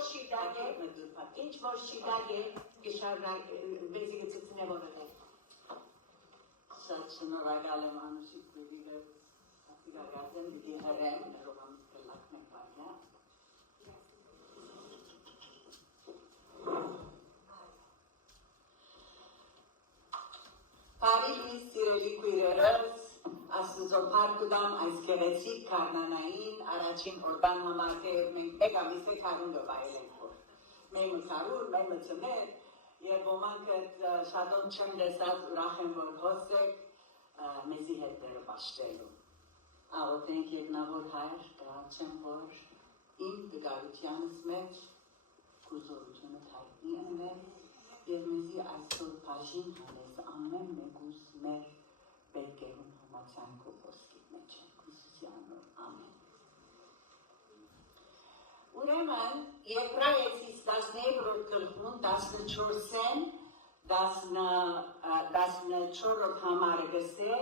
որ շիտակ է, գշարնակ, բեզի գծիցն է որդ է։ Շատ շնորհակալ եմ Անուշիկ Բեդիվը, ատիրագազեմ դիգի հրեմ, ներողամից կլակ մեկ բարյա։ Բարի սիրելի քույրերս, Աստծո փառք այս գեղեցիկ քարնանային առաջին օրվան համար թե մենք մեկ ամիս է քարունդը վայելենք որ։ Մենք մցարուր, մենք մցներ, եւ ոմանք շատոն չեմ դեսած ուրախ եմ որ հոսեք մեզի հետ դերը պաշտելու։ Աղոթենք երկնավոր Հայր, կրաչեմ որ իմ դգարությանս մեջ կուզորությունը հայտնի ունեմ եւ մեզի այսօր բաժին հանես ամեն մեկուս մեր բերկերուն համացանքով ոսկի մեջ Հիսուսի անունով ամեն։ Ուրեմն Եբրայեցիս 13-րդ գլխուն 14-ին 14-րդ համարը գսե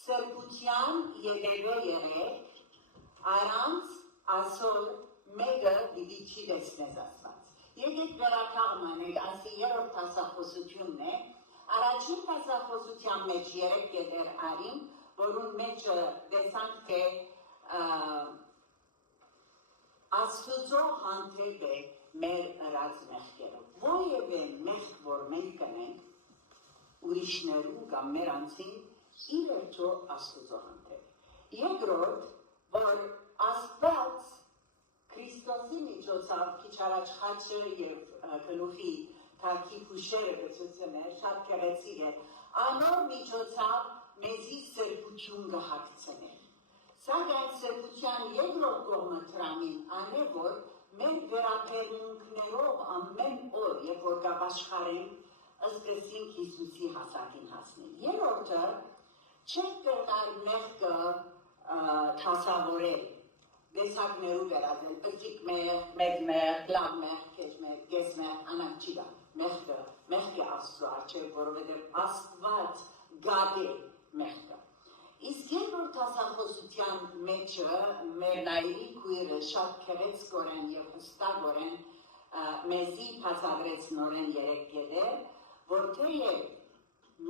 սրբության ետևը եղեք առանց ասոր մեկը դիվի չի դեսնես ասված։ Եկեք վերականգ անենք, այսի երրորդ դասախոսությունն է, առաջին դասախոսության մեջ 3 կետեր արին, որուն մեջ տեսանք թե Աստծո հանդեպ է մեր ըրած մեղքերով։ Որևէ մեղք, որ մենք կնենք ուրիշներու կամ մեր անձին, ի վերջո Աստծո հանդեպ։ Երկրորդ, որ Աստված Քրիստոսի միջոցով քիչ առաջ խաչը եւ գլուխի թարգի փուշերը գծուցն է, շատ գեղեցիկ է, անոր միջոցով մեզի սրբություն կհագցնի։ Սակայն սրբության երկրորդ կողմը տրամին անե որ մեր վերաբերմունքներով ամեն օր, երբ որ կապաշխարենք, ըսկսինք Հիսուսի հասակին հասնել։ Երրորդը չենք կրնալ մեղքը թասավորել, դեսակներու վերածել, պտիկ մեղ, մեկ մեղ, լավ մեղ, կեջ մեղ, գես մեղ, անանք չի դա, մեղքը Աստծո առջև, որովհետև Աստված գադե մեղքը։ Իսկ երկրորդ դասախոսության մեջը մեր նայրի քույրը շատ քեղեցկորեն եւ հստակորեն մեզի բացատրեց նորեն 3 կետեր, որ թեև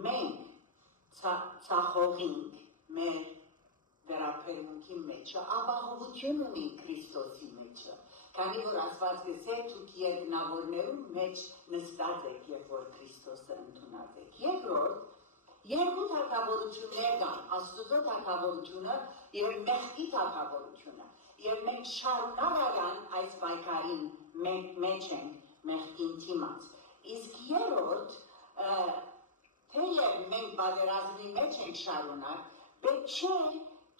մենք ցախողինք մեր վերաբերմունքի մեջը, ապահովություն ունի Քրիստոսի մեջը, քանի որ Աստված գսե դուք երկնավորներու մեջ նստած եք, երբ որ Քրիստոսը ընդունած եք։ Երկրորդ, երկու թագավորություններ կան, Աստծո թագավորությունը եւ մեղքի թագավորությունը, եւ մենք շարունակական այս պայքարին մեջ ենք մեղքին դիմաց։ Իսկ երրորդ, թեև մենք պատերազմի մեջ ենք շարունակ, պետք չէ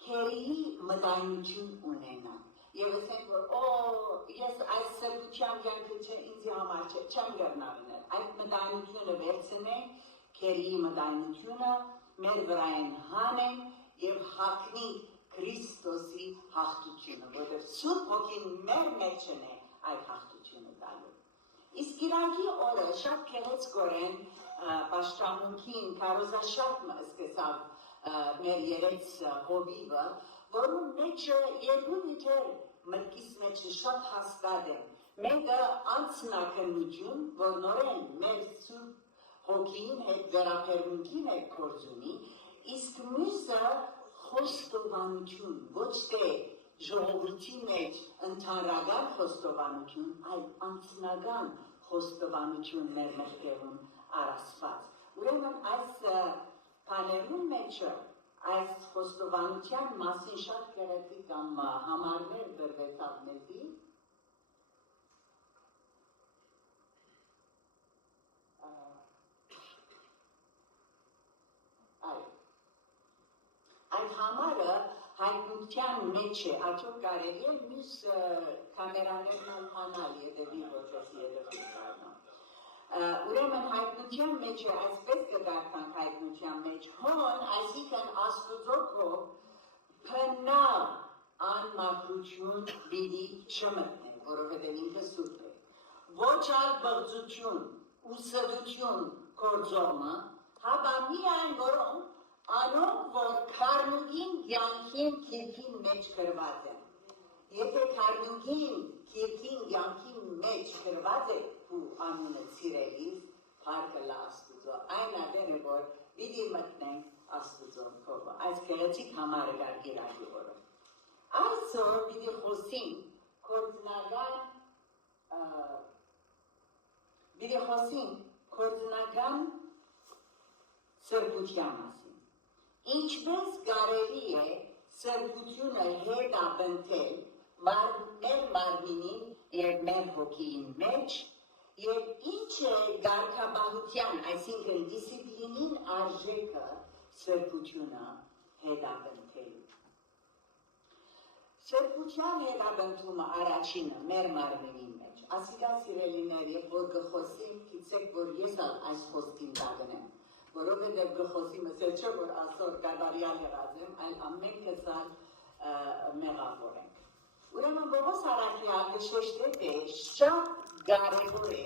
քերիի մտայնություն ունենանք։ Եվ ասենք որ ես այս սրբության կյանքը չէ ինձ համար չէ, չեմ գտնարնել։ Այդ մտայնությունը վերցնենք, քերիի մտայնությունը մեր վրային հանենք եւ հագնենք Քրիստոսի հաղթությունը, որովհետեւ Սուրբ Հոգին մեր մեջն է այդ հաղթությունը տալու։ Իսկ Կիրակի օրը շատ քեղեցկորեն պաշտամունքին քարոզաշատ սկսավ մեր երեց հովիվը, որում մեջը երկու դիքեր մտքիս մեջը շատ հաստատ են։ Մեկը անձնակնություն, որ նորեն մեր Սուրբ Հոգին հետ վերաբերմունքին հետ գործ ունի, իսկ մյուսը խոստովանություն, ոչ թե ժողովրդի մեջ ընդհանրական խոստովանություն, այլ անձնական խոստովանություն մեր մեղքերուն առասված։ Ուրեմն այս բաներուն մեջը այս խոստովանության մասին շատ գեղեցիկ կամ համարներ դրվեցավ մեզի։ Այդ համարը հայտնության մեջ է, արդյոք կարելի է մյուս կամերաներն անհանալ ետևի որպես ետևի Ուրեմն հայտնության մեջ է, այսպես կդարձանք հայտնության մեջ, հոն, այսինքն Աստուծո կողմ փնավ անմաքրություն բիդի չմտնեն, որովհետև ինքը սուրբ է։ Ոչ այլ բղծություն ու սրություն կործոմը, հապա միայն որոնք անոնք, որ քարնուգին յանքին քիրքին մեջ գրված են։ Եթե քարնուգին քիրքին յանքին մեջ գրված է ու անունը սիրելիս փառքը լա Աստուծո այն ադերը որ պիտի մտնենք Աստուծո փողը այս գեղեցիկ համարը գիրակի օրը այսօր պիտի խոսենք կորձնական սրբության մասին ինչպես կարելի է սրբությունը հետապնդել մեր մարմինին և մեր հոգին մեջ և ինչ է գարքաբահության, այսինքն դիսիպլինին արժեքը սրբությունը հետապնդելու։ Սրբության հետապնդումը առաջինը մեր մարմինին մեջ։ Ասիկա սիրելիներ, երբ որ գխոսím, գիտեք, որ ես այս խոսքին դագնեմ, որովհետև գխոսիմը չէ, որ ասոր գադարյալ եղած եմ, այլ ամենքս մեղավոր ենք։ Ուրեմն Պողոս առաքյալը շեշտեց է շատ կարևոր է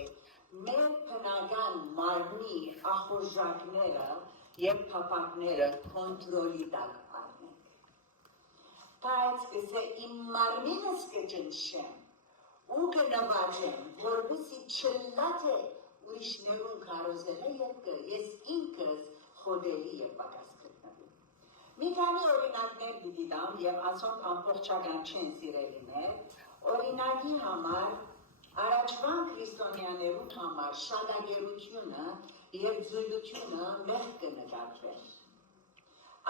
մեր բնական մարմնի ախորժակները և փափակները կոնտրոլի տակ առնենք։ Բայց կսե իմ մարմինս կճնշեմ ու կնվաճեմ, որպեսզի չլաթե ուրիշներուն քարոզելը և ես ինքս խոդելի և պակաս գտնվի։ Մի քանի օրինակներ պիտի տամ և ասոնք ամբողջական չեն սիրելիներ, օրինակի համար առաջվան քրիստոնյաներուն համար շատագերությունը և ձույլությունը մեղք կնկատվեր։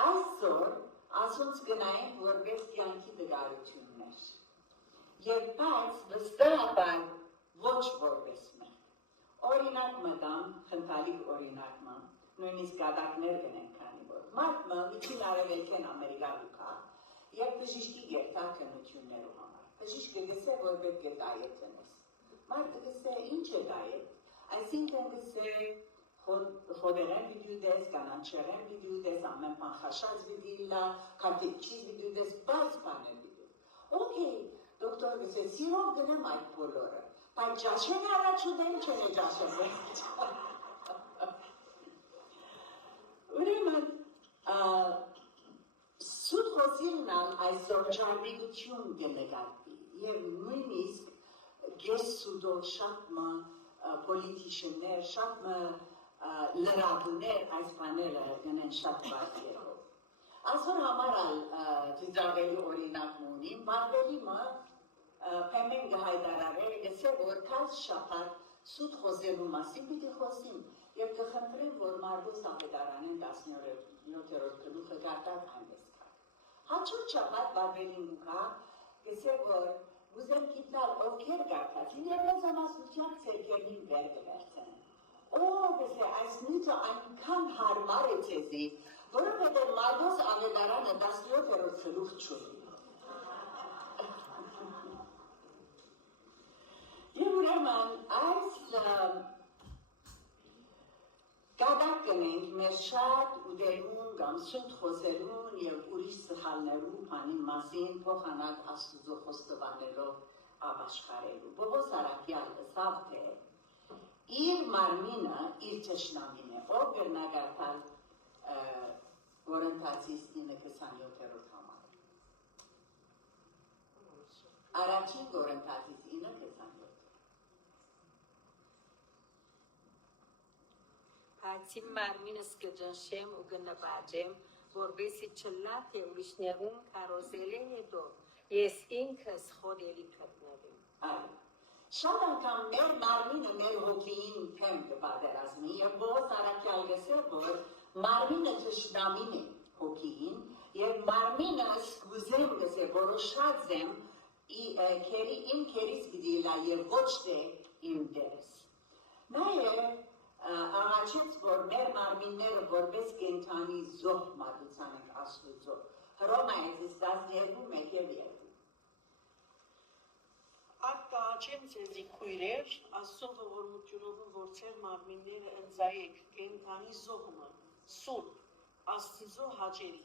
Այսօր ասոնց գնային որպես կյանքի դգարություններ և բայց վստահաբար ոչ որպես մեղք։ Օրինակ մտամ, խնդալիք օրինակը, նույնիսկ գադակներ գնենք քանի որ։ Մարդը միջին արևելքեն Ամերիկա ուկա և բժիշկի գերտա քննություններու համար։ Բժիշկը գսե, որ պետք է դայետ տնես։ Մարդը գսե, ինչ է դայետ։ Այսինքն գսե, խոդերեն պիտի ուտես, կանանչերեն պիտի ուտես, ամեն բան խաշած պիտի լա, քարտեչի պիտի ուտես, բայց բաներ պիտի ուտես։ Okay, դոկտոր գսե, սիրով գնեմ այդ բոլորը, բայց ճաշեն առաջ ուտեմ, չեն է ճաշել։ Ուրեմն, սուտ խոսիլնալ այսօր ճարմիգություն կնկատվի և նույնիսկ գես սուտով շատ մը պոլիտիշններ, շատ մը լրատուներ այս բաները գնեն շատ վազերով։ Այսօր համարալ ծիծաղելի օրինակ ունիմ, բանվելի մը պեմեն գհայդարարեր, գսե որ կազ շապատ սուտ խոսելու մասին պիտի խոսիմ և կխնդրեմ, որ Մարգոս Աղետարանեն 17-րդ գլուխը գարտակ այնպես կար։ Հաջորդ շաբաթ բանվելին ուկա, գսե որ ուզեմ գիտնալ ովքեր գարտացին և մեծամասնությամբ ցերկերին վեր գվերցեն։ Գսե այս նույնը այնքան հարմար է ցեզի, որովհետև Մարգոս Աղետարանը 17-րդ գլուխ չունի։ Եվ ուրեմն այս գադակ կնենք մեր շատ ուտելուն կամ սուտ խոսելուն և ուրիշ սխալներու բանի մասին փոխանակ Աստուծո խոստովանելով ապաշխարելու։ Պողոս առաքյալը ասավ թե իր մարմինը իր ճշնամին է, ով գրնագարտալ Կորինթացիս 9:27 համարը։ Առաջին Կորինթացիս 9:27 Բայց իմ մարմինս կճնշեմ ու կնվաճեմ, որպեսզի չլաթե ուրիշներուն քարոզելը հետո ես ինքս խոդելի գտնվեմ։ Շատ անգամ մեր մարմինը մեր հոգին թեմ կպատերազմի և Պողոս առաքյալ գսե, որ մարմինը ճշտամին է հոգին և մարմինը սկուզեմ գսե, որոշած եմ իմ քերից պիտի լա և ոչ թե իմ դերս։ Նաև աղաչեց, որ մեր մարմինները որպես կենդանի զոհ մատուցան ենք Աստուծո։ Հռոմայեցիս 12:1-2 Այդ կաղաչեմ ձեզի քույրեր, Աստծո ողորմությունով որ ձեր մարմինները ընձայեք կենդանի զոհը, սուրբ, Աստծո հաճելի,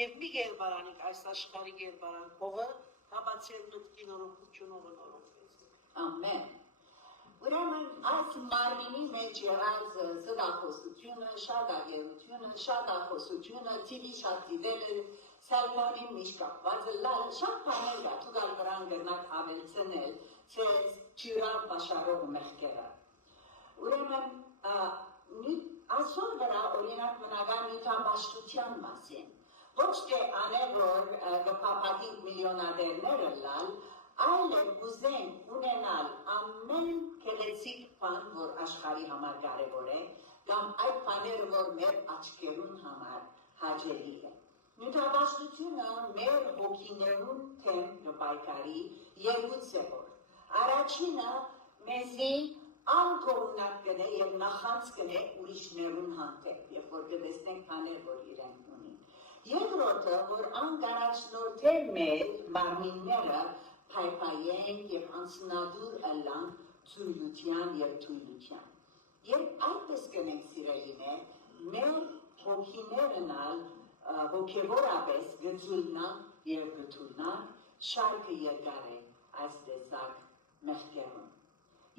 և մի գերբարանեք այս աշխարհի գերբարանքողը, հապա ձեր մտքի նորոգությունով նորոգվեց։ Ամեն։ Ուրեմն այս մարմինի մեջ եղած զդախոսությունը, շատագերությունը, շատախոսությունը, TV շատ դիտելը, սելֆոնին միշտ կապվածը, շատ բաներ կա, դուք ալ վրան գրնակ հավելցնել, ցեզ ջրավ բաշարող մեղքերը։ Ուրեմն այսօր վրա օրինակ մնական նյութաբաշխության մասին, ոչ թե անել, որ գպապատիկ միլիոնադերները լալ, այլ ուզենք ունենալ ամեն գեղեցիկ բան, որ աշխարհի համար կարևոր է, կամ այդ բաները, որ մեր աչքերուն համար հաճելի է։ Նյութաբաշխությունը մեր հոգիներուն թեմ կպայքարի երկու ձևով։ Առաջինը մեզի անկողունակ կնե և նախանց կնե ուրիշներուն հանդեպ, և որ կտեսնենք բաներ, որ իրենք ունին։ Երկրորդը, որ անկարաջնորդել մեր մարմինները փայփայենք և անցնադուր ըլանք ծույլության և թույլության։ Երբ այդպես կնենք սիրելիներ, մեր հոգիներն ալ հոգևորապես գծուլնանք և գթուլնանք, շարքը երկար է այս տեսակ մեղքերուն։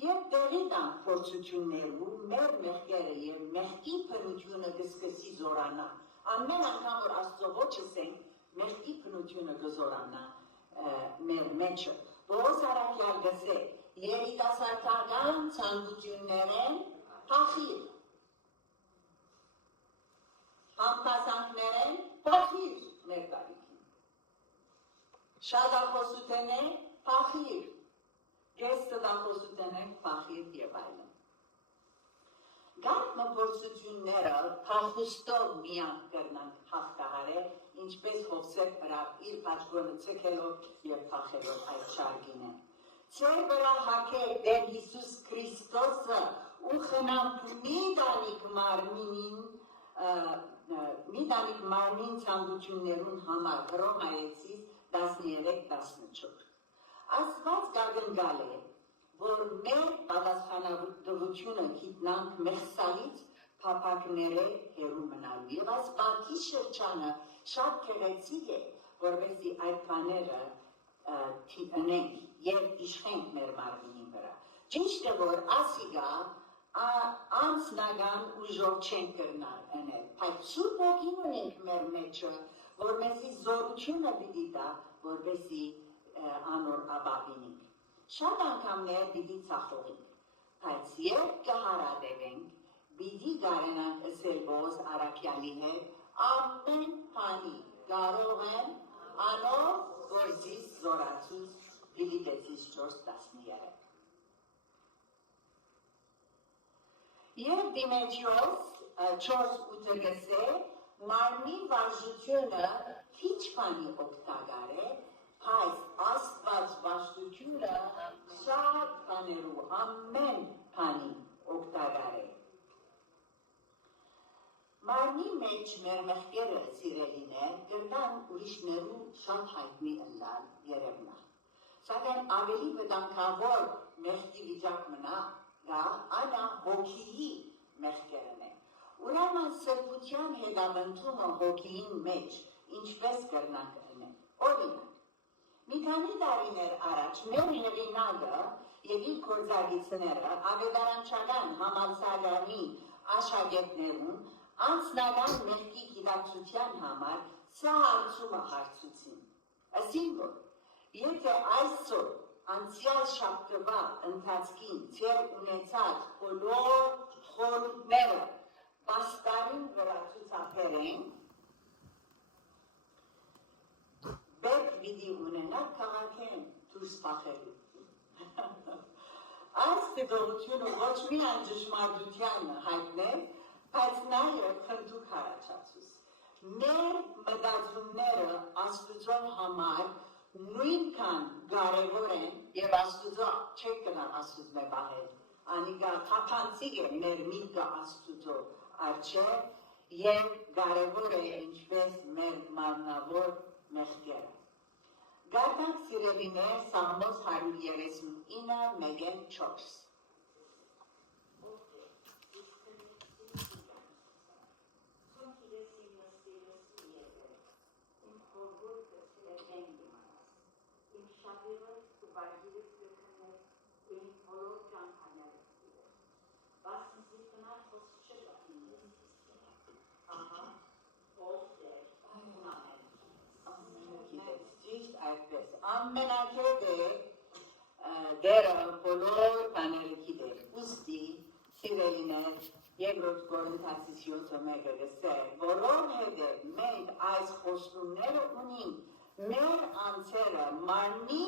Եվ տեղի տանք փորձություններու, մեր մեղքերը և մեղքի բնությունը կսկսի զորանա։ Ամեն անգամ, որ Աստծո ոչս ենք, մեղքի բնությունը կզորանա մեր մեջը։ Պողոս առաքյալ գսե, երիտասարդական ցանկություններեն փախիր, համբազանքներեն փախիր մեր տարիքին, շատախոսութենեն փախիր, գեստդախոսութենեն փախիր և այլն։ Գարկ մգործությունները փախուստով միանք կրնանք հաղթահարել, ինչպես Հովսեփ հրավ իր բաճկոնը ցկելով և փախելով այդ շարգին է։ Ձեր վրա հագել Տեր Հիսուս Քրիստոսը ու խնամք մի տանիք մարմին ցանկություններուն համար Հռոմայեցիս 13:14։ Աստված կարգնգալ է, որ մեր պատասխանատվությունը գիտնանք մեղսալից փափակները հեռու մնալու։ Եվ այս բակի շրջանը շատ գեղեցիկ է, որովհետեւ այդ բաները ընենք եւ իշխենք մեր մարմինի վրա։ Ճիշտ է, որ ասիգա անձնական ուժով չենք կրնալ ընել, բայց Սուրբ Հոգին ունենք մեր մեջը, որ մեզի զորությունը պիտի տա, որպեսզի անոր ապավինենք։ Շատ անգամներ պիտի ծախողենք, բայց երբ կհարատևենք, պիտի կարենանք ասել Պողոս առաքյալի հետ, ամեն բանի կարող եմ անով, որ զիս զորացուց Ֆիլիպեցիս 4:13։ Եվ Դիմեթրիոս 4:8 գսե, մարմին վարժությունը քիչ բանի օգտակար է, բայց Աստված վարժությունը շատ բաներու ամեն բանի օգտակար է։ Մարմնի մեջ մեր մեղքերը սիրելիներ կրնան ուրիշներու շատ հայտնի ըլլալ երևնա։ Սակայն ավելի վտանգավոր մեղքի վիճակ մնա անա հոգիի մեղքերն է։ Ուրեմն սրբության հետապնդումը հոգիին մեջ ինչպես կրնանք ընել։ Օրինակ, մի քանի տարիներ առաջ մեր հեղինակը եւ իր գործակիցները ավետարանչական համալսարանի աշակերտներուն անձնական մեղքի գիտակցության համար սա հարցումը հարցուցին։ Այսինքն, եթե այսօր անցյալ շաբթվա ընթացքին ձեր ունեցած բոլոր խորհուրդները պաստարին վրա ցուցաբերեն, բեք պիտի ունենաք քաղաքեն դուրս փախելու։ Այս դեպությունը ոչ միայն ճշմարտության հայտնել, բայց նաև խնդուկ հարաճացուց։ Մեր մտածումները Աստծո համար նույնքան կարևոր են եւ Աստծո չեք գնալ Աստծո մե բահել։ Անիկա թափանցիկ է մեր միտքը Աստծո արչեւ եւ կարևոր է ինչպես մեր մարմնավոր մեղքերը։ Գարտանք սիրելիներ Սաղմոս 139:1-4։ Ամենակետ է դերը բոլոր բաները գիտեր։ Ուստի սիրելիներ Երկրորդ Կորինթացիս 7:1-ը գսե, որովհետև մենք այս խոստումները ունենք, մեր անձերը մարմնի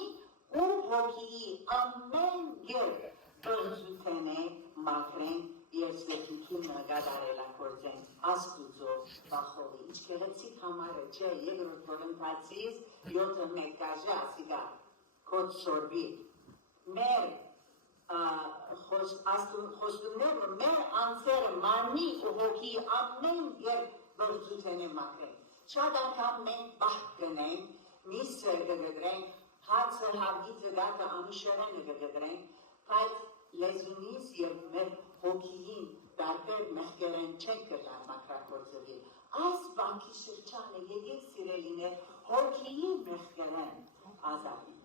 ու հոգի ամեն երբ բնությունն մաքրեն եւ սեփությունը գադարելակորձեն աստուծո բախովի։ Ինչ գեղեցիկ համարը չէ Երկրորդ Կորինթացիս 7:1 կաժա ասիգա կոչ սորբի մեր խոստումները մեր անձերը մարմնի ու հոգի ամեն երբ բնությունն մաքրեն։ Շատ անգամ մենք բախ կնենք, միսը կգրենք, հացը հագիծը գակը անուշերենը կգրենք, բայց լեզունից և մեր հոգիին դարբեր մեղքերեն չենք կրնար մաքրագործվի։ Այս բանկի շրջանը եկեք սիրելիներ հոգիի մեղքերեն ազատի։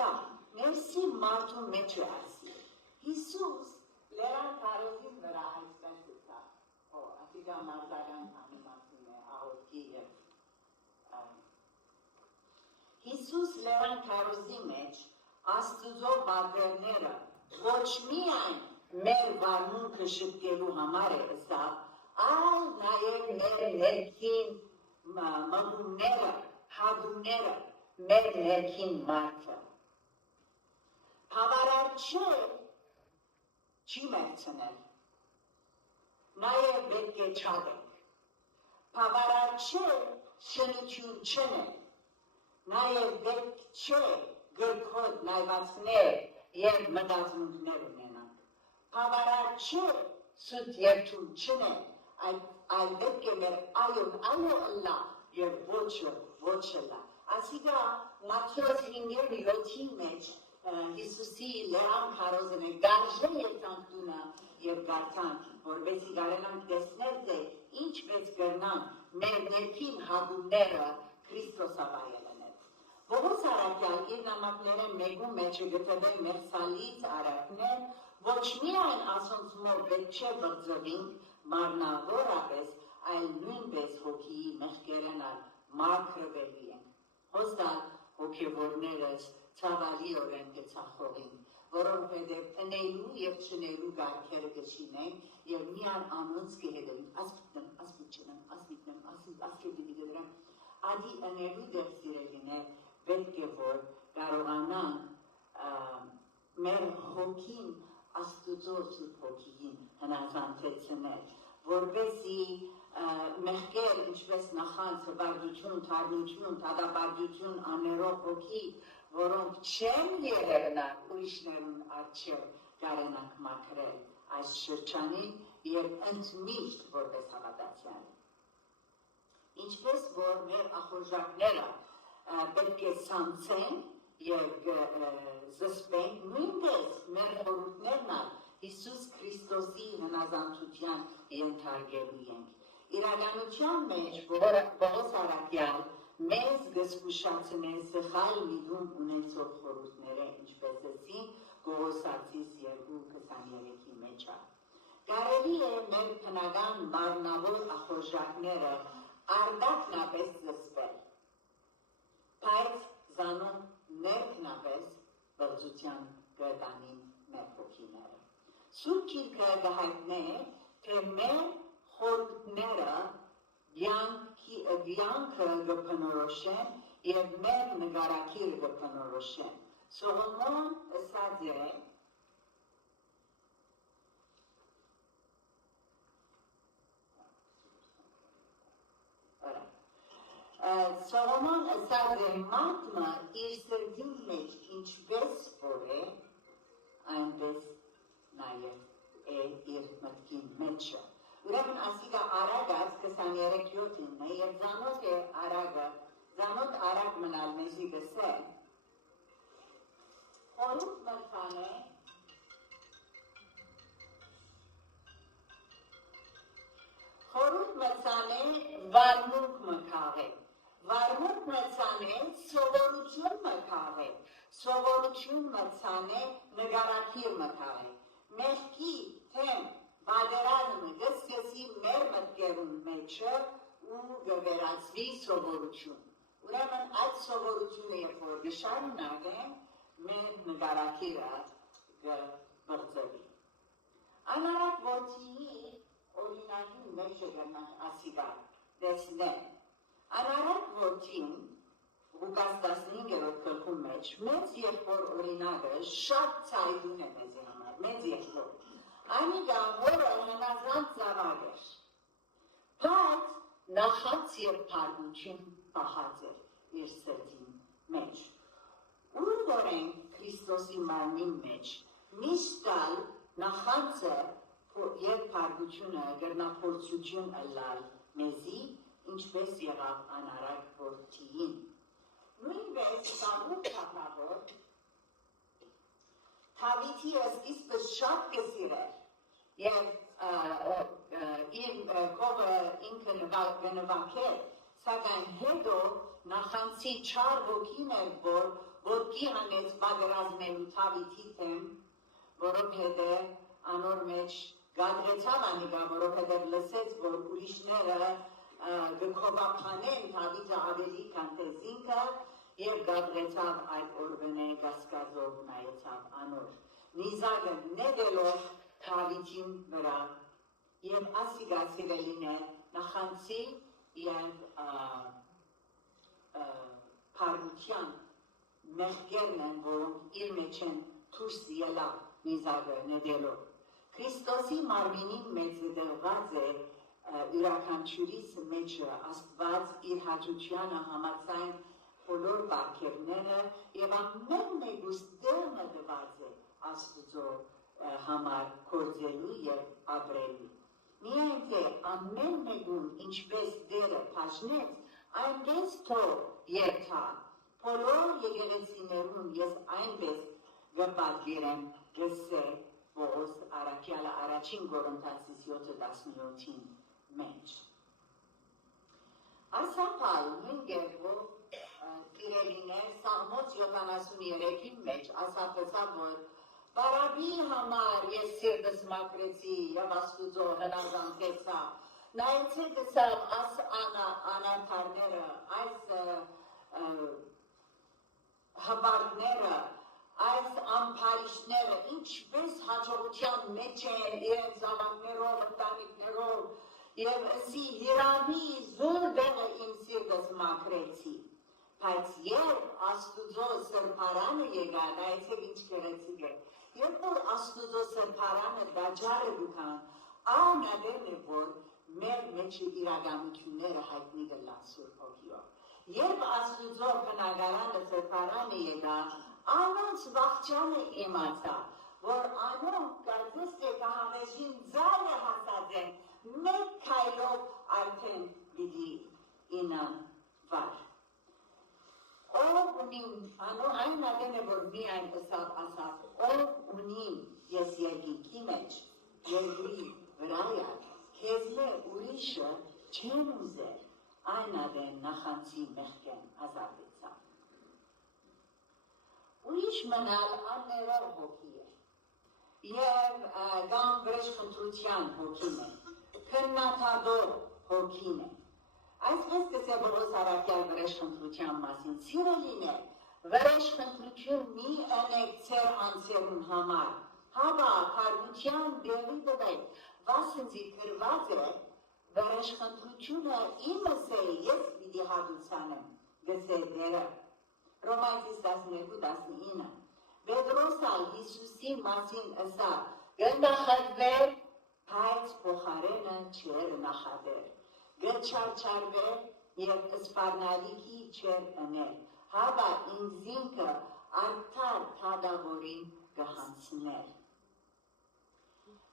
Լավ, ներսի մարդու մեջը ասի։ Հիսուս լերան կարոզին վրա այսպես ուտա։ Ասիգա մարդարան համիմացում է աղոտքի և Հիսուս լերան կարոզի մեջ աստուծո բادرները ոչ միայն մեր վարմունքը շտկելու համար է սա, այլ նաև մեր ներքին մղումները, հադումները, մեր ներքին մարդը։ Բավարար չէ չի մերցնել, նաև պետք է չադենք։ Բավարար չէ շնություն չնել, նաև պետք չէ գրքոտ նայվածներ և մտածմունքներ ունենանք։ Բավարար չէ սուտ երթում չնել, այլ պետք է մեր այոն այո ըլլա և ոչը ըլլա։ Ասիգա Մատթեոս 5:7-ի մեջ Հիսուսի լերան քարոզն է գարժե եկանք տունը և գարթանք, որպեսզի կարենանք տեսնել թե ինչպես կրնանք մեր ներքին հագումները Քրիստոսավայել են։ Ողոս Արաքյալ իր նամակները մեկու մեջ գտել մեր սալից արաքներ, ոչ միայն ասոնց մոտ պետք չէ բրձվենք մարմնավորապես, այլ նույնպես հոգիի մեղքերենալ մաքրվելի ենք։ Հոստալ հոգևորներս ցավալիորեն կցախողին, որովհետև ընելու և չնելու գարքերը կշինենք և միան անոնց կհետևենք, ասպիտնեմ, ասկետինի գդրեմ, ադի ընելու դեր սիրելիներ պետք է որ կարողանանք մեր հոգին աստուծո սուրբ հոգիին հնազանդեցնել, որպեսզի մեղքեր ինչպես նախանց հպարտություն, թարմություն, թադաբարդություն աներող հոգի, որոնք չեն եղերնար ուրիշներուն առջև կարենանք մաքրել այս շրջանին և ընդմիշտ որպես հավատացյալ։ Ինչպես որ մեր ախորժակները պետք է սանցենք և զսպենք, նույնպես մեր խորհուրդներն Հիսուս Քրիստոսի հնազանդության ենթարկելու ենք։ Իրականության մեջ Պողոս Արաքյալ մեզ գզգուշացնե սխալ միտում ունեցող խորհուրդները, ինչպես ասին Կողոսացիս 2:23-ի մեջ։ Կարելի է մեր բնական մարմնավոր ախորժակները արդակնապես զսպել, բայց զանոն ներքնապես բղձության գտանին մեր հոգիները։ Սուրբ Գիրքը գահայտնե, թե մեր խորհուրդները կյանքը կբնորոշեն և մեր նկարագիրը կբնորոշեն։ Սողոմոն ասած է, Սողոմոն ասած է մարդը իր սրտի մեջ ինչպես որ է, այնպես նաև է իր մտքի մեջը։ Ուրեմն ասիկա արագած 23:7-ն է և զանոտ է արագը, զանոտ արագ մնալ մեզի գսե, խորհուրդ մտքանը խորհուրդ մտքանը վարմունք մքաղ է, վարմունք մտքանը սովորություն մքաղ է, սովորություն մտքանը նկարագիր մքաղ է, մեղքի թեմ բادرանը գսկսի մեր մտքերուն մեջը ու գվերածվի սովորություն։ Ուրեմն այդ սովորությունը երբ որ գշարունակենք, մեր նկարակիրը կբրծվի։ Անարակ որդիի օրինակի մեջ ասիգա դեսնեն։ Անարակ որդին Ղուկաս 15-րդ գլխում մեջ մեծ եղբոր օրինակը շատ ցայտուն է մեզ համար, մեծ եղբոր։ Անիգա որը հնազանդ ծավալ էր, բայց նախած երբարություն պահած էր իր սրտին մեջ։ Ուր որ ենք Քրիստոսի մարմին մեջ, միշտալ նախածը երբարությունը գրնափորձություն ըլլալ մեզի, ինչպես եղավ անարակ որդիին։ Նույնպես Սաղմոն թագավոր Դավիթի սկիզբը շատ կսիրեր եւ իր կողը ինքը նվագեր, սակայն հետո նախանցի չար ոգին էր, որ ոտքի հանեց պատերազմելու Դավիթի թեմ, որովհետեւ անոր մեջ գադրեցավ անիգա, որովհետեւ լսեց, որ ուրիշները գքովափանեն Դավիթը ավելի քան թե ինքը եւ գադրեցավ այդ օրվանե գասկազով նայեցավ անոր նիզակը նետելով Դավիթին վրա եւ ասիգա սիրելին է նախանցի եւ փառության մեղքերն են, որոնք իր մեջ են դուրս ելավ նիզակը նետելով Քրիստոսի մարմինի մեջ դրված է յուրաքանչյուրիս մեջը Աստված իր հաճությանը համաձայն բոլոր բարգերները եւ ամեն մեկուս դերն է դված է Աստծո համար կործելու եւ ապրելու։ Միայն թե ամեն մեկուն ինչպես դերը բաժնեց, այնպես թող երթա։ Բոլոր եկեղեցիներուն ես այնպես գպատկերեմ գսե Պողոս Արաքյալը առաջին Կորինթացիս 7:17-ին մեջ։ Ասապալ նույն գերբով Իրելիներ Սաղմոս 73-ի մեջ ասապեցավ, որ Բարաբի համար ես սիրտս մաքրեցի եւ Աստուծո հնազանդեցա։ Նայեցի դեսավ անանթարները, այս հաբարները, այս ամփարիշները, ինչպես հաջողության մեջ են իրենց զավակներով, ընտանիքներով, եւ ասի հիրավի զուր դեղը իմ սիրտս մաքրեցի։ Բայց երբ Աստուծո սրբարանը եկավ, նայեցեք ինչ գեղեցիկ է։ Երբ որ Աստուծո սրբարանը դաջարը գուքան, անադեն է, որ մեր մեջ իրականությունները հայտնի գլան Սուրբ Հոգիով։ Երբ Աստուծո բնակարանը սրբարանը եկավ, անոնց վախճանը իմացա, որ անոնք կարծես թե կհավեժին ձայնը հասած են, մեկ քայլով արդեն պիտի ինան վար։ Ով ունին, այն ադեն է, որ միայն ասած, ով ունին ես երկինքի մեջ, երկրի վրայա, քեզմե ուրիշը չեն ուզեր, այն ադեն նախանցի մեղքեն ազատեցավ։ Ուրիշ մնալ աններով հոգի է, և գամ վրեժխնդրության հոգին է, քննադատող հոգին է։ Այսպես կսե Պողոս Արաքյալ վրեժխնդրության մասին սիրելին է, վրեժխնդրություն մի ընեք ծեր անձերուն համար, հավա քարգության դեղի դվեք, վասնձի գրված է, վրեժխնդրությունը իմս է, ես պիտի հատուցանեմ, գսե դերը։ Ռոմայցիս 12-19 Պետրոսալ Հիսուսի մասին ըսա, գնդախadver, բայց փոխարենը չեր նախadver, գչարչարվեր և սպարնալիքի չեր ընել, հավա ինձինքը արդար թադավորին կհանցներ։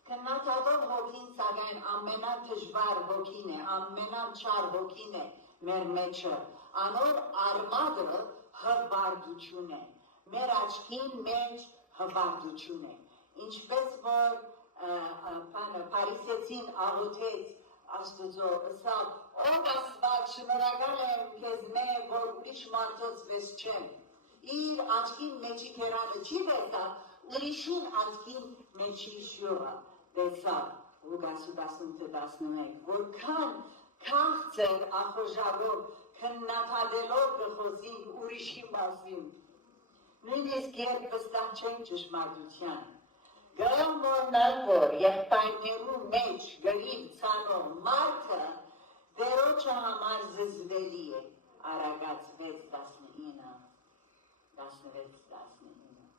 Քննադատող հոգին սակայն ամենադժվար հոգին է, ամենաչար հոգին է մեր մեջը, անոր արմատը հվարդություն է, մեր աչքին մեջ հվարդություն է, ինչպես որ Փարիսեցին աղոթեց Աստուծո, ըսավ, ով Աստված շնորհակալ եմ քեզ մեկ, որ ուրիշ մարդոց պես չեմ, իր աչքին մեջի կերանը չի տեսավ, ուրիշին աչքին մեջի շյուրը տեսավ, Ղուկաս 18:11, որքան քաղցր ախորժավոր քննադատելով գխոսին ուրիշի մասին, Նույնիսկ երբ վստահ չենք ճշմարտության, գարան որնալ, որ եղբայրներու մեջ գրիվ ցանող մարդը դերոջը համար զզվելի է, Արագած 6:19 16-19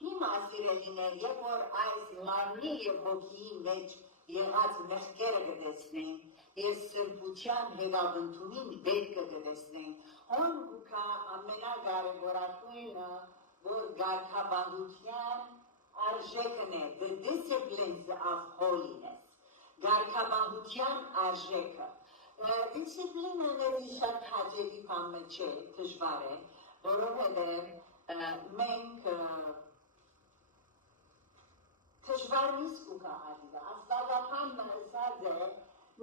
Հիմա սիրելիներ, երբ որ այս մարմնի և հոգիի մեջ եղած մեղքերը կտեսնենք, և սրբության հետավնդումին բերքը կտեսնենք, հոն ուքա ամենակարևորագույնը, որ գարքաբանության արժեքն է, the disciplines of holiness, գարքաբանության արժեքը, դիսիպլինը ների շատ հաճելի բանը չէ, դժվար է, որովհետև մենք դժվար իսկ ուկա ալիվա, աստվածապանը ասած է,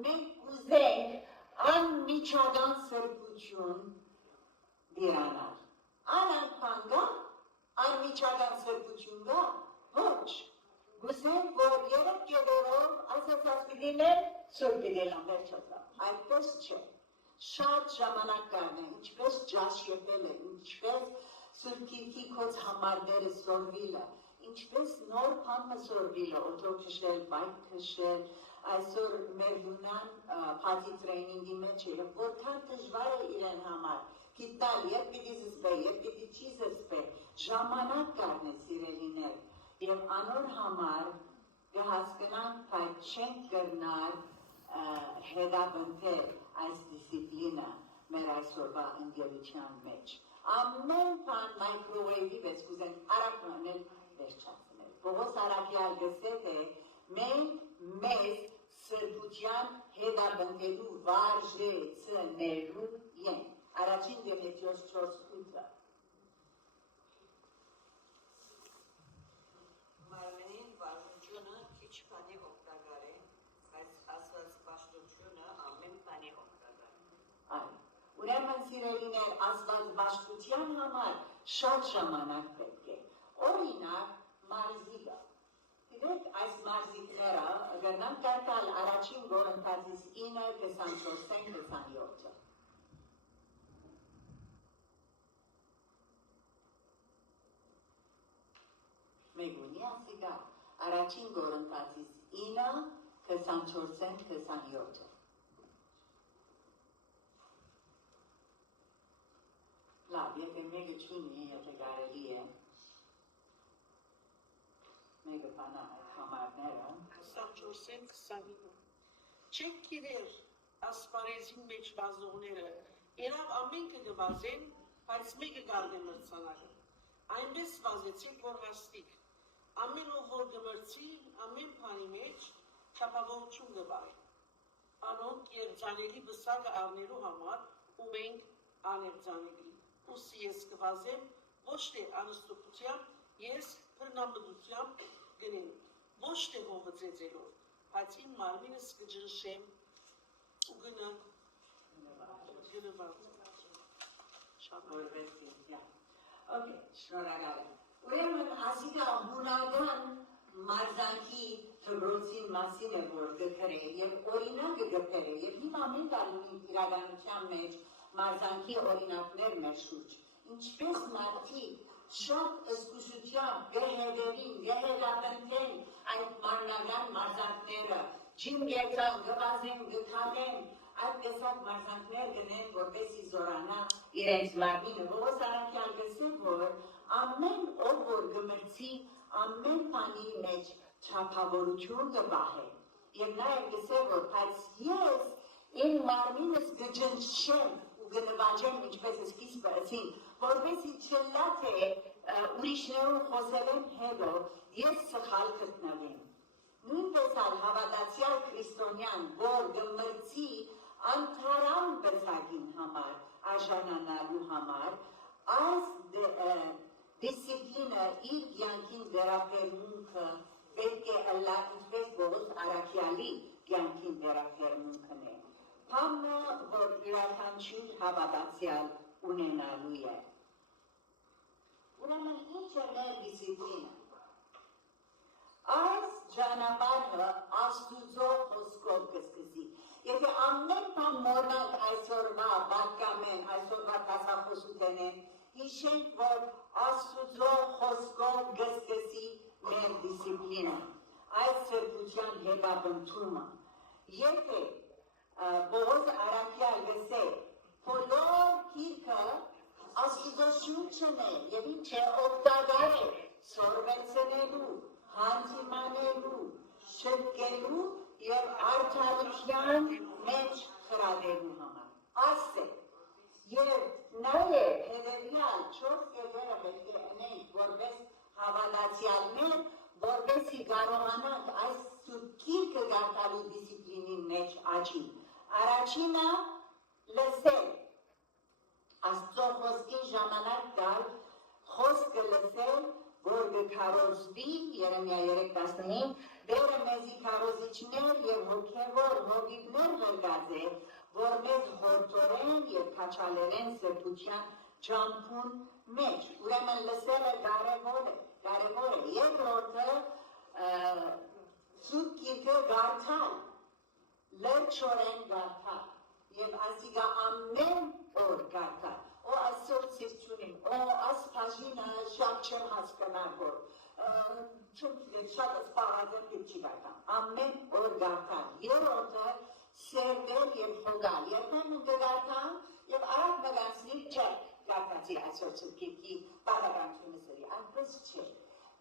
մենք ուզենք անմիջական սրբություն դիրանալ, անանքան գա, անմիջական սրբություն գա, ոչ, գուսենք, որ երեք գետերով ասացած պիտիներ, սուր պիտիլան վերջացա, այդպես չէ, շատ ժամանակ կարն է, ինչպես ջաշ եպել է, ինչպես սուրքիրքի կոց համարները սորվիլը, ինչպես նոր պանը սորվիլը, օթով քշել, բայք քշել, այսօր մեր լունան պատի տրեյնինգի մեջ է, որքան դժվար է իրեն համար, գիտալ, երբ պիտի զսպե, երբ պիտի չի զսպե, ժամանակ կարն է սիրելիներ, և անոր համար կհասկնանք, բայց չենք կրնար հետաբնթել այս դիսիպլինը մեր այսօրվա ընկերության մեջ։ Ամեն բան մայքրովեյվի վեց կուզենք արագ անել վերջացնել։ Պողոս Արաքյալ գսել է մենք մեզ սրբության հետաբնթելու վարժեցնելու ենք։ Առաջին Դիմետրիոս 4:8 Մարմնին վարժությունը քիչ բանի օգտակար է, բայց ասված պաշտությունը ամեն բանի օգտակար է։ Այո, ուրեմն սիրելիներ, ասված պաշտության համար շատ ժամանակ պետք է։ Օրինակ, մարզիկը։ Գիտեք, այս մարզիկները գնան կարգալ առաջին Կորինթացիս 9:24-27։ Մեգունի ասիկա, առաջին Կորինթացիս 9:24-27։ Լավ, եթե մեկը չունի, եթե կարելի է, մեկը բանա այդ համարները, 24-25 Չեք գիրեր ասպարեզին մեջ վազողները, իրավ ամենքը գվազեն, բայց մեկը գարդ է մրցանակը, այնպես վազեցիք, որ հաստիկ, ամեն ով որ գմրցի, ամեն բանի մեջ չապավորություն գվայ, անոնք երջանելի վսակը առնելու համար, ու մենք աներձանելի, ուսի ես գվազեմ, ոչ թե անստուպությամբ, ես բրնամդությամբ գնեմ, ոչ թե հողը ձեզելով, բայց իմ մարմինս կջնշեմ ու գնանք գնվան։ որվեցի, Okay, շնորհակալ եմ։ Ուրեմն ասիկա հունական մարզանքի թմրոցին մասին է, որ գքրե և օրինակը գքրե և հիմա մենք ալունի իրականության մեջ մարզանքի օրինակներ մեր շուրջ, ինչպես մարդիկ շատ զգուշությամբ գհեդերին, գհեդաբնթեն այդ մարնական մարզանքները, ջին գետան, գվազեն, գքանեն, այդ տեսակ մարզանքներ գնեն, որպեսի զորանա իրենց մարմինը, Պողոս Արաքյալ գսել, որ ամեն ով որ գմրցի, ամեն բանի մեջ չափավորություն կբահե, և նաև գսել, որ բայց ես իմ մարմինս գջնշեմ ու գնվաճեմ, ինչպես սկիզբը ասին, որպեսի չլա թե ուրիշներուն խոսելեն հետո, ես սխալ գտնվեմ։ Նույնպես այլ հավատացյալ քրիստոնյան, որ գմրցի անթարան բրցակին համար, արժանանալու համար, այս դիսիպլինը իր կյանքին վերաբերմունքը պետք է ըլլա ինչպես Պողոս Արաքյալի կյանքին վերաբերմունքն է։ Բանը, որ յուրաքանչյուր հավատացյալ ունենալու է։ Ուրեմն ինչ է մեր դիսիպլինը։ Այս ճանապարհը Աստուծո խոսքով կսկսի։ Եթե ամեն բան մոռանանք այսօրվա բարգամեն, այսօրվա դասախոսութենեն, հիշենք, որ Աստուծո խոսքով գսկսի մեր դիսցիպլինը, այս սրբության հետապնդումը։ Եթե Պողոս Արաքյալ գսե, բոլոր գիրքը Աստուծո շունչն է, եւ ինչ է օգտակար է սորվեցնելու, հանդիմանելու, շտկելու եւ արդարության մեջ խրատելու համար։ Ասե, եւ նաեւ հետեւյալ 4 կետերը պետք է ունենք որպես հավատացյալներ, որպեսզի կարողանանք այս սուտքիրքը գարտալու դիսցիպլինի մեջ աճի։ Առաջինը լսել, Աստծո խոսքի ժամանակ տալ, խոսքը լսել, որ կքարոզվի, Երեմիա 3:15, Բերը մեզի քարոզիչներ եւ հոգեվոր հովիվներ ղրկած է, որ մեզ հորդորեն եւ քաչալերեն սրբության ջամփուն մեջ։ Ուրեմն լսելը կարևոր է։ Երկրորդը սուտ գիրքը գարթալ, լրջորեն գարթալ եւ ասիգա ամեն օր գարթալ։ Օ այսօր սիրտունին, օ ասփաժինը շատ չեմ հասկանալ որ չունի շատ սպառազեն դիպչի գարթալ։ Ամեն օր գարթալ։ Երրորդը սերվել եւ հոգալ։ Երբեմն կգարթալ եւ արագ մգացնի չէ գարթացի այսօր սուտքի բավականությունը սերի։ Այնպես չէ։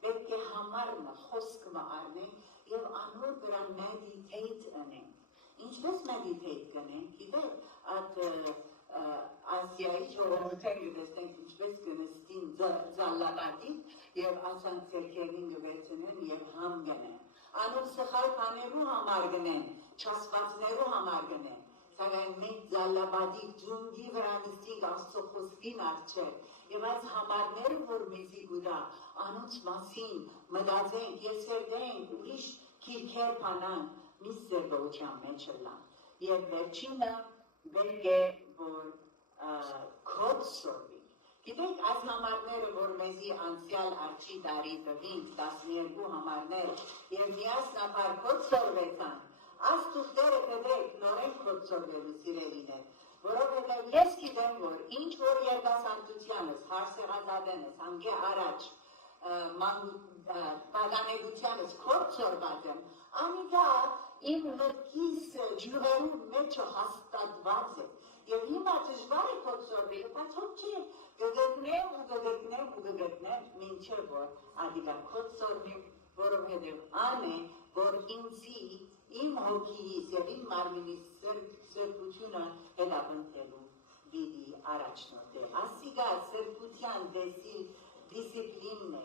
Պետք է համարը խոսքը առնենք եւ անոր վրա մեդիտեյտ անենք։ Ինչպես մեդիտեյտ կնենք, գիտեք, այդ Ասիայի ժողովուրդները տեսնենք ինչպես կնստին զալլաբադի եւ ասան ցերկերին գվեցնեն եւ համ գնեն։ Անոր սխալ բաներու համար գնեն, չասվածներու համար գնեն։ Սակայն մենք զալլաբադի ջունգի վրա նստենք Աստծո խոսքին առջև եւ այս համարները որ մեզի գուտա անոնց մասին մտածենք, եսերդենք, ուրիշ քիրքեր բանանք, մի սերբության մեջ լան։ Եվ վերջինը պետք է որ կոդ սորվի։ Գիտեք այս համարները որ մեզի անցյալ արջի տարի տվին 12 համարներ եւ միասնաբար կոդ սորվեցան, Աստուծերը կդեք նորեն կոդ սորվելու սիրելիներ, որովհետեւ ես գիտեմ որ ինչ որ երդասարտությանս, հարսեղազադենս, հանգե առաջ պագանեգությանս կոդ սորված եմ, անիգա իմ մտքիս ջուրերու մեջը հաստատված է եւ հիմա դժվար է կոդ սորվելը, բայց հոչ չէ, կգտնեմ, մինչև որ ադիգա կոդ սորվի, որովհետև ան է, որ ինձի, իմ հոգիս եւ իմ մարմինիս սրբությունը հետապնդելու դիդի առաջնորդ է։ Ասիգա սրբության դիսիպլինն է,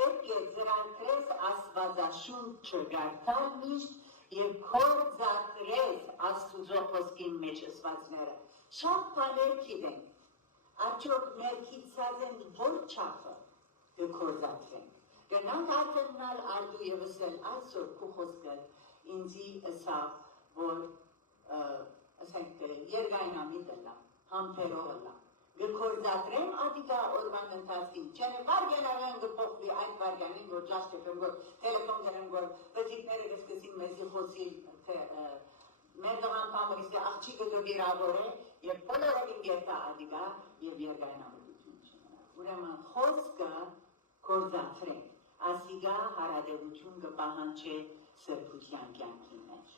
պետք է զրանկրես աստվածաշունչը գարտալ միշտ եւ կորձակրես Աստուծո խոսքի մեջ ասվածները։ Շատ բաներ գիտենք, արդյոք ներքիցած են որ չափը կկորձակրենք։ Գնանք արտենալ արդու եւ ասել այսօր քո խոսքը ինձի ասավ, որ ասենք երգայնամի դլա, համբերով լա։ Գկորձակրեմ ադիգա օրվան ընթացքին, չենե վարգենավեն գպոխվի այդ վարգյանին, որ ճաշ չեպեմ, որ տելեֆոն գնեմ, որ վզիկները գսկսին մեզի խոսի, թե մեր դղան պամուրիս կը աղջիկը գվիրավոր է, և բոլորովին գետա ադիգա և երգայնամություն չնա։ Ուրեմն խոսքը կորձակրենք, ասիգա հարադեղություն կպահանչե սրբության կյանքի մեջ։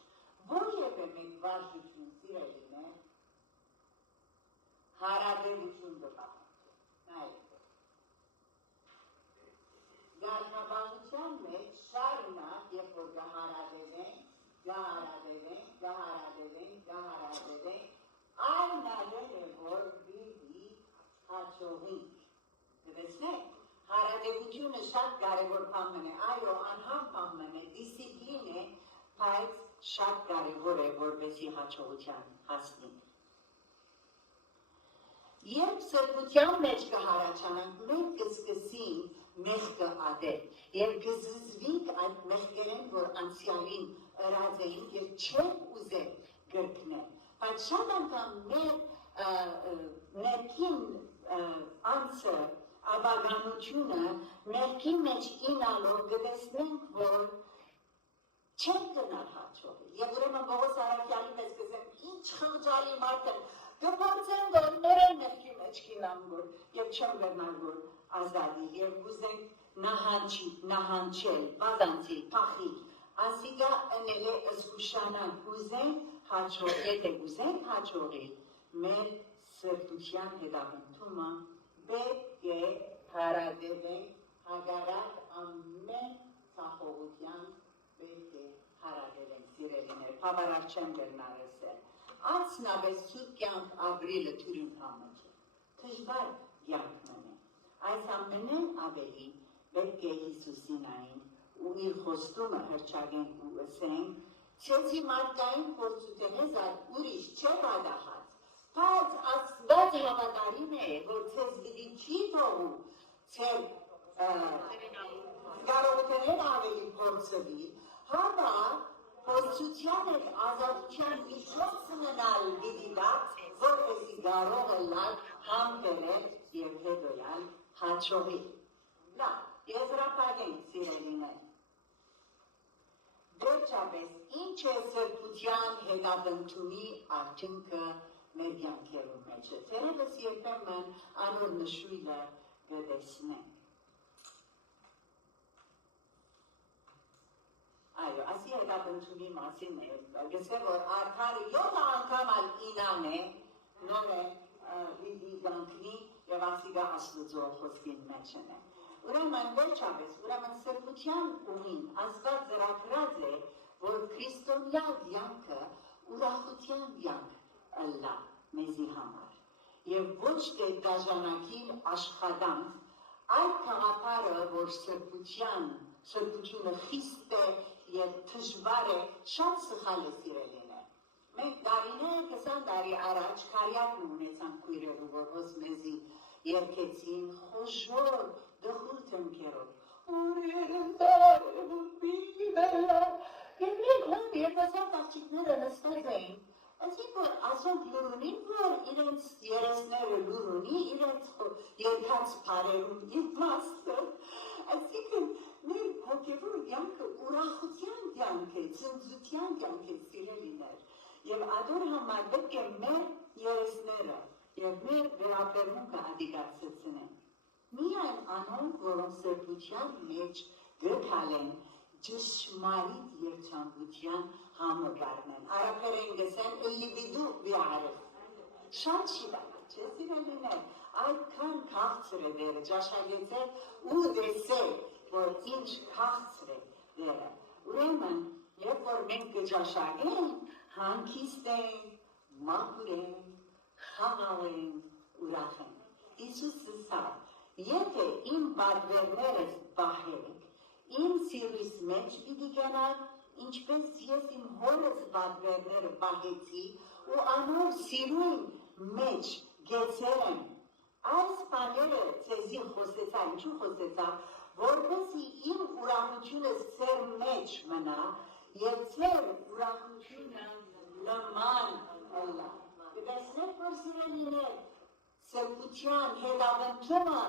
Որևէ մեկ վարժություն սիրելիներ, հարադեղություն կպահանչե։ Նայեք։ Գարնաբանության մեջ շարունակ, երբ որ գահարադևենք, այն նայել է, որ բիդի հաչողինք։ Գտեսնեք, հարադեղությունը շատ կարևոր բան է, այո, անհամ բան է, դիսիպլին է, բայց շատ կարևոր է, որպեսզի հաչողության հասնենք։ Երբ սրբության մեջ կհարաչանանք, մենք կսկսենք մեղքը ադել, և կզզվենք այդ մեղքերեն, որ անցյալին ըրած էին և չենք ուզել գրկնել։ Բայց շատ անգամ մեր ներքին անձը, աբագանությունը, ներքին մեջ ինալով կտեսնենք, որ չենք գնալ հաչողել։ Եվ ուրեմն Պողոս Արաքյալի մեզ կզենք, ինչ խղճալի մարդ եմ, Գփորձեմ որ նորեն մեղքի մեջ գնամ որ եւ չեմ գնալ որ ազատի եւ ուզենք նահանջել, բազանցի, փախի, ասիգա ընելե ըսկուշանան ուզենք հաջող, եթե ուզենք հաջողի, մեր սրտության հետապնդումը պետք է հարադելենք հագարակ ամեն ծախողության պետք է հարադելենք սիրելիներ, պավարար չեմ գրնարեսել, անցնավես սուտ կյանք ապրիլը թուրին համաճը, թժվար կյանք մնե, այս ամենեն ավելի պետք է Հիսուսինային ու իր խոստումը հրճագենք ու ըսենք, Չեցի մարդկային փորձութենեզ այդ ուրիշ չէ բադախած, բայց աստված հավատարիմ է, որ ցեզ գիտի չի թողու, ցեր կարողութենև ավելի փորձվի, հավա փորձության էլ ազատության միջոց մնալ գիտի դա, որպեսի կարող է լավ համբերել և հետոյալ հաջողի։ Լավ, եզրափակենք սիրելիներ։ Վերջապես, ինչ է սրբության հետապնդումի արդյունքը մեր կյանքերում մեջ է։ Թերևս երբեմն անոր նշույլը գտեսնենք։ Այո, ասի հետապնդումի մասին է, գսե որ արդարը 7 անգամ ալ ինան է, նոր է լիդի գանքնի և ասիգա աստուծո խոսքին մեջ է։ Ուրեմն վերջապես, ուրեմն սրբության ունին աստված զրակրած է, որ քրիստոնյա կյանքը ուրախության կյանք ըլլա մեզի համար։ Եվ ոչ թե դաժանակին աշխատանք, այդ գաղափարը, որ սրբությունը խիստ է և դժվար է, շատ սխալ է սիրելիներ։ Մենք տարիներ 20 տարի առաջ քարյակ ունեցանք քույրերու, որ հոս մեզի երկեցին խոժոր դխուլ թմքերով։ Ուրենտար բիդելա, և մենք հոտ երկասատ աղջիկները նստած էին, այսինք որ ասոնք լուրունին, որ իրենց երեսները լուրունի, իրենց երկած պարերում իմաստը, այսինք մեր հոգևոր կյանքը ուրախության կյանք է, ծնծության կյանք է սիրելիներ, և ադոր համար պետք է մեր երեսները և մեր վերաբերմունքը ադիգացեցնենք։ Միայն անոնք, որոնք սրբության մեջ գտալեն ճշմարիտ երջանկության համը գարնեն։ Արաբերեն գսեն լիբիդու վիարը։ Շատ շիվակ, չէ սիրելիներ, այդքան քաղցր է դերը, ճաշագեցել ու դեսել, որ ինչ քաղցր է դերը։ Ուրեմն, երբ որ մենք կճաշագենք, հանգիստ ենք, մաքուր ենք, խաղաղ ենք, ուրախ ենք։ Իսուսը սա, եթե իմ բարբերներս բահենք, իմ սիրիս մեջ պիտի գնալ, ինչպես ես իմ հորս բարբերները բահեցի ու անոր սիրուն մեջ գեցել եմ։ Այս բաները ցեզի խոսեցա, ինչու խոսեցա, որպեսզի իմ ուրախությունը ձեր մեջ մնա և ձեր ուրախությունը նման ըլլա։ Կտեսնեք, որ սիրելիներ, սրբության հետապնդումը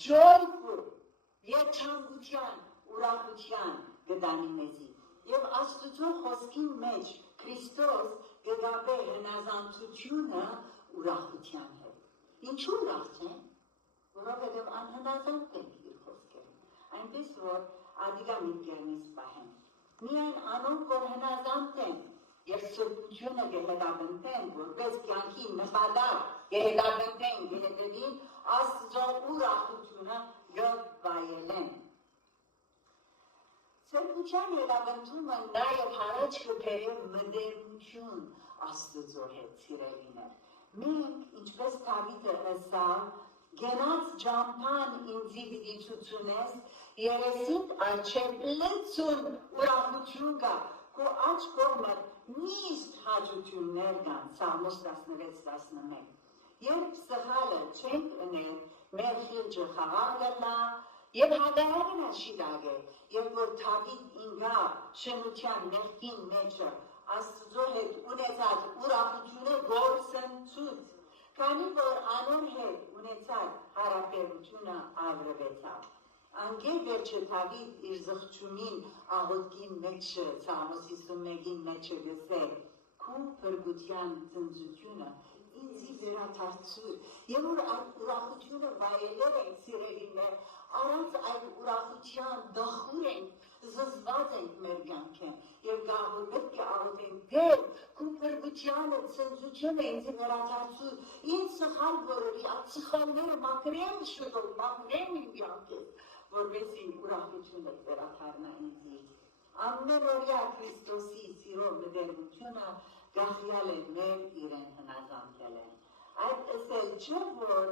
joyful, երջանկության, ուրախության գտանի մեզի։ Եվ Աստուծո խոսքին մեջ Քրիստոս գտավ է հնազանդությունը ուրախության հետ։ Ինչու ուրախ չեն? Որովհետև անհնազանդ ենք իր խոսքերում։ Այնպես որ ադիգա միտքերնից պահենք։ Միայն անոնք, որ հնազանդ են և սրբությունը կհետապնդեն, որպես կյանքի նպատակ կհետապնդեն կհետևին, Աստծո ուրախությունը գվայելեն։ Սրբության հետապնդումը նաև հարաճ կբերի մտերմություն Աստծո հետ սիրելիներ։ Մենք, ինչպես Դավիթը ըսավ, գնաց ջամփան ինձի պիտի ցուցունես, երեսիդ առջև լեցուն ուրախություն կա, քո աջ կողմը միշտ հաճություններ կան, Սաղմոս 16-11։ Երբ սխալը չենք ունել, մեր խիղճը խաղաղ կլա, և հագարակն աշիդագ է, երբ որ Դավիթ ինգա շնության մեղքին մեջը Աստծո հետ ունեցած ուրախությունը գործընծուց, քանի որ անոր հետ ունեցած հարաբերությունը ավրվեցավ։ Անգե վերջը Դավիթ իր զղջումին աղոթքին մեջը, Սաղմոս 51-ին մեջը գսել, քու փրկության ծնծությունը ինձի վերադարձու, եւ որ այդ ուրախությունը վայելել ենք սիրելիներ, առանց այդ ուրախության դախուր ենք, զզված ենք մեր կյանքին, եւ գահոր պետք է աղոթենք, Տեր, քո փրկությանը, ցնծությունը ինձ վերադարձու, ինձ սխալ որովի, այդ սխալները մաքրեմ շուտով, մաքրեմ իմ կյանքից, որովհետեւ ուրախությունը վերադառնա ինձի։ Ամեն օրյա Քրիստոսի սիրով մտերմությունը գախյալ է մեր իրեն հնազանդել են։ Այդ ասել չէ, որ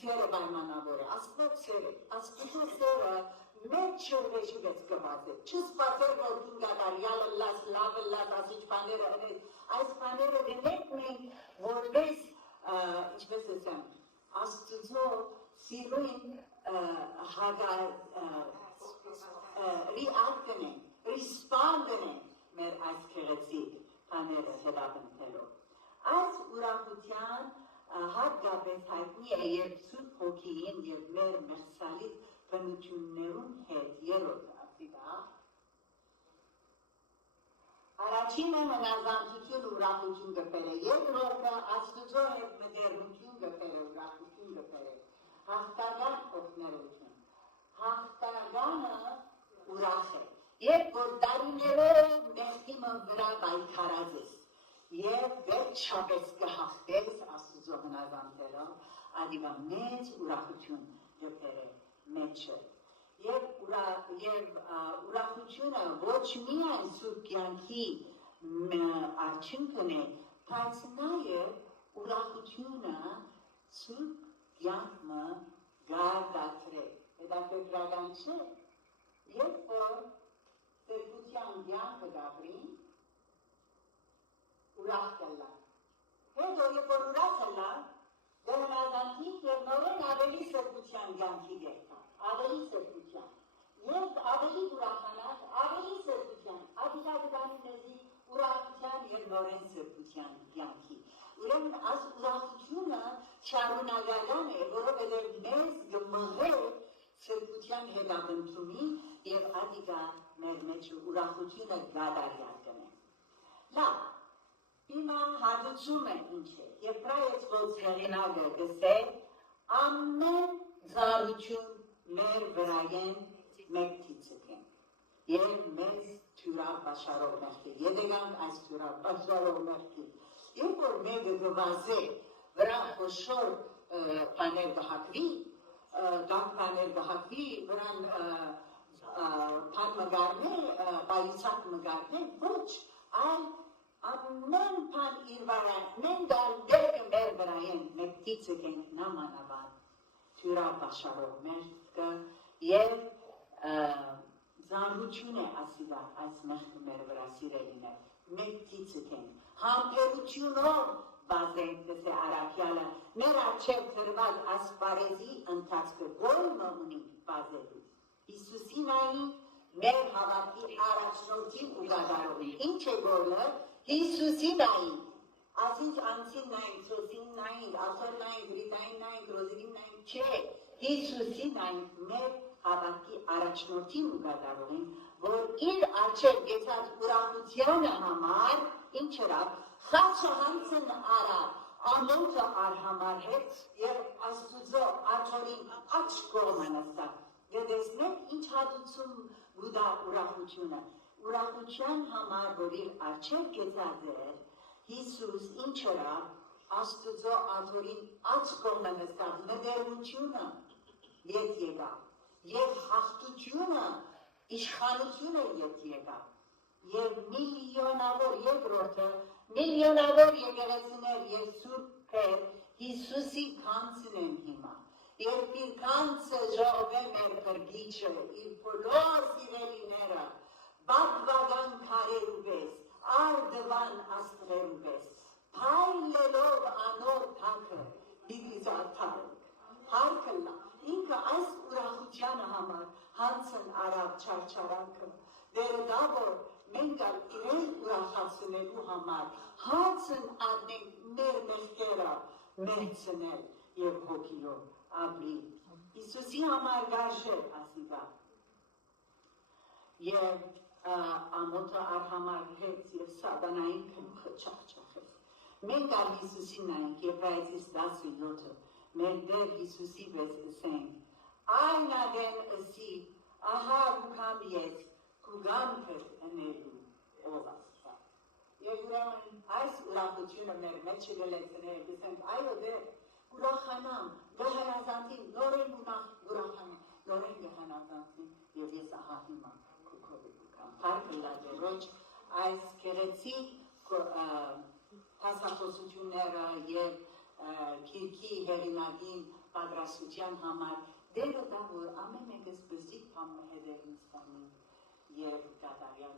սերը պայմանավոր է, Աստված սեր է, Աստծո սերը մեր չորվեժի վեց կված է, չսպասեր, որ դու գադարյալը լաս, լավը լաս, ասիչ բաները ընես, այս բաները դնենք մենք, որպես, ինչպես ասեմ, Աստծո սիրույն react ենք, respond ենք մեր այս քեղեցիկ բաները հետապնդելով։ Այս ուրախության հատկապես հայտնի է երբ Սուրբ Հոգին եւ մեր մեղսալից բնություններուն հետ երրորդ ասիդա առաջինը հնազանդություն ուրախություն գտել է, երկրորդը Աստծո հետ մտերմություն գտել է, ուրախություն գտել է, հաղթական օգներություն, հաղթականը ուրախ է, երբ որ դարիներով մեղքիմը վրա պայքարած ես, եւ վերջապես կհաղթես Աստծո հնազանդելով, ադիվա մեծ ուրախություն գտել է մեջը։ Եվ ուրախությունը ոչ միայն սուրբ կյանքի արդյունքն է, բայց նաև ուրախությունը սուրբ կյանքը գարդացրել։ Հետաքրքրական չէ, երբ որ սրբության կյանքը գաբրին, ուրախ կլա։ Հետո երբ որ ուրախ կլա, դեռնազանդիկ եւ նորեն ավելի սրբության կյանքի գերտա, ավելի սրբության։ Երբ ավելի ուրախանաք, ավելի սրբության, ադիգադանի մեզի ուրախության եւ նորեն սրբության կյանքի։ Ուրեմն այս ուրախությունը շարունակական է, որովհետեւ մեզ գմղել սրբության հետապնդումի եւ ադիգա մեր մեջ ուրախությունը գադարյալ կնե։ Լավ, հիմա հաջողում է ինչ է, Եբրայեց ոնց հեղինակը գսել, ամեն զարություն մեր վրայեն մեկ թիցկեն, և մեզ թյուրավ բաշարով մեղքի, եդեգանք այս թյուրավ բաշարով մեղքի, երբ որ մեկը գվազե վրա խոշոր պաներ գհակվի, գանք պաներ գհակվի, վրան պան մգարնե, բայիսակ մգարնե, ոչ, այլ ամեն պան իր վարան, մեն դալ դերքը մեր վրայեն մեկ թիցկեն նամանավան, թյուրավ բաշարով մեղքը, և զանրություն է ասիլա այս մեղքը մեր վրա սիրելին է, մեկ թիցք ենք, համբերությունով բազենք դեսե արակյալը, մեր աչև թրված ասպարեզի ընթացքը գոլմը ունի բազելու, Հիսուսինայի մեր հավատի առաջնորդին ու գադարողին, ինչ է գոլը, Հիսուսինայի, ասինչ անցին նայինք, ծոսին նայինք, ախր նայինք, գրիտային նայինք, ռոզիրին նայինք, չէ, Հիսուսինայի մեր հավատի առաջնորդին ու գադարողին, որ իր աչև գեցած ուրախությանը համար, ինչ հրավ, խաչը հանցն արավ, ամոթը արհամար հետ և Աստուծո աջորին աչ կողմը նստակ, գդեսնեք ինչ հատուցում գուդա ուրախությունը, ուրախության համար, որ իր աչև գեցած էր, Հիսուս ինչ հրավ, Աստուծո աջորին աչ կողմը նստակ, մտերմությունը ետ եկավ, և հաղթությունը, իշխանությունը ետ եկավ, և միլիոնավոր երկրորդը, միլիոնավոր եկեղեցիներ և սուրբեր Հիսուսի կանցն են հիմա, երբ իր կանցը ժողվե մեր փրկիչը, իր բոլոր սիրելիները, բատվական քարերու պես, արդվան աստղերու պես, փայլելով անոր թակը, պիտի զարդարենք, հարկլա, ինքը այս ուրախությանը համար հանցն արավ չարչարանքը, դերը դա որ մենք իրեն ուրախացնելու համար հանցն արնենք մեր մեղքերը մերցնել և հոգիով ապրի։ Հիսուսի համար գարժեր ասիգա և ամոթը արհամար հետ և սատանային կմխը չախչախեց։ Մենք ալ Հիսուսին նայենք Եբրայեցիս 10:7 մեր Տեր Հիսուսի պես ասենք այն ադեն ասի ահա ուքամ ես կուգանքը ընելու ով աստված եւ ուրեմն այս ուրախությունը մեր մեջ գլեցնել ասենք այո դե ուրախանամ գահանազանտին նորեն ուրախանամ նորեն գահանազանտին եւ ես ահա հիմա Հարկ լաջերոջ այս գերեցիկ հասարակությունները եւ քիրքի հերինակին պատրաստության համար դերը դա որ ամեն մեկս բզիկ բան հետևից տանի եւ կատարյալ